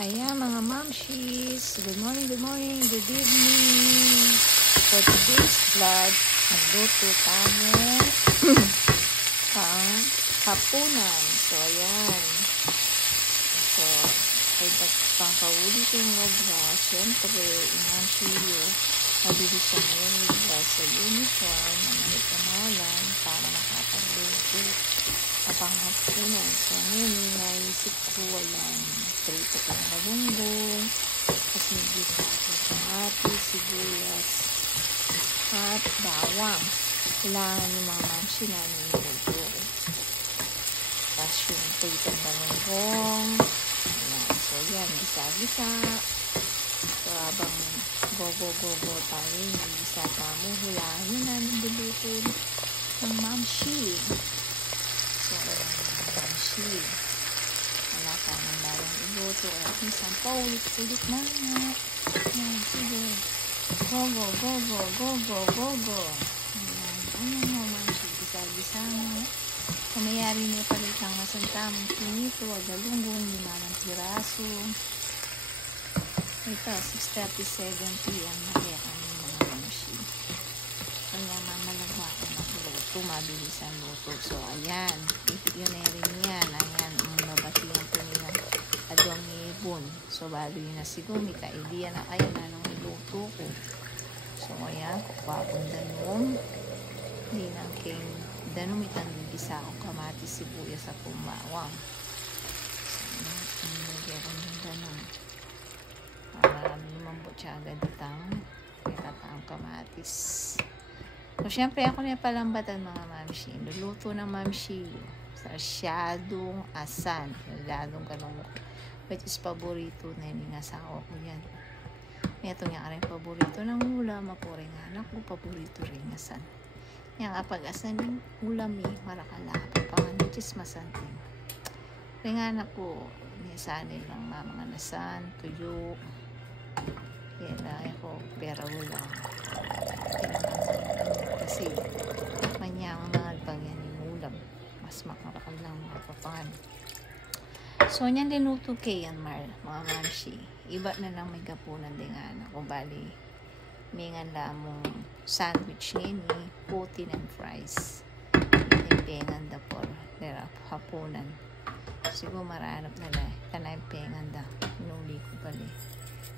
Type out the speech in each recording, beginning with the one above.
Ayan mga mamshis, good morning, good evening. For today's vlog, magluto tayo pang hapunan. So ayan. So, pang paulitin mo ba, syempre, mamshilyo, mabilisan mo yung sa uniform, ang kamalan para makapagluto kapang hapunan. So ngayon, naisip ko, ayan, prito ko ng galunggong, tapos may gisa ko kamatis, sibuyas, at bawang. Kailangan yung mga mansi namin luto. Tapos yung prito ng galunggong, ayan, so yan, gisa-gisa. So habang go tayo, yung gisa pa mo, hulaan yun namin luluto ng mamsi. So, mamsi. Wala pa ng bagong iluto. At minsan, paulit-ulit na nga. Yan, sige. Go. Ano mo, mamsi? Gisa-gisa mo. Kumayari niya palit ng masantamang pinito, galunggong, 5 piraso. Ito, 6:37 p.m. na kaya kami mga mamsi. Kaya mamalagwa ko na luto, mabilisan luto. So, ayan. Yun na rin yan. Ayan, mabatihan po nila adwang ibon. So, bago yun na siguro, may ka-idea na kayo na nung iluto ko. So, ayan, kukapon danom. Hindi nang king danom itang gigisa akong kamatis, sibuyas sa pumawang. So, nagyaran yung danom. Marami mambot siya agad itang ang kamatis. So, syempre, ako na palambatan mga mamsi. Luluto ng mamsi. Sarsyadong asan. Sarsyadong galunggong. Which is paborito na yung asawa ko yan. Ito nga rin paborito ng ulam. Ako rin anak ko, paborito rin asan. Yang kapag asan yung ulam marakala. Papangan which is masantin. Ring anak ko, niyasanay lang mga nasan, tuyo. Kaya ako, pero wala. Kasi manyang mahal pag yan yung ulam. Mas makarakal lang makapapan. So, yan linuto kay yan, mga mamsi. Iba na lang may kapunan din nga na. Kung bali, may nga lamong sandwich ngayon putin and fries. Yung pengan da por. Pero hapunan. Siguro maranap na lang. Kanay pengan da. Nuli ko pala.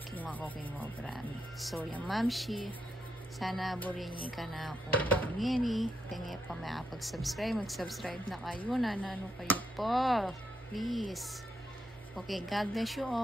Kinuha ko brami. So, yung mamsi, sana burinyi ka na akong pangini. Tingin pa makapag-subscribe. Mag-subscribe na kayo. Nanano kayo po. Please. Okay, God bless you all.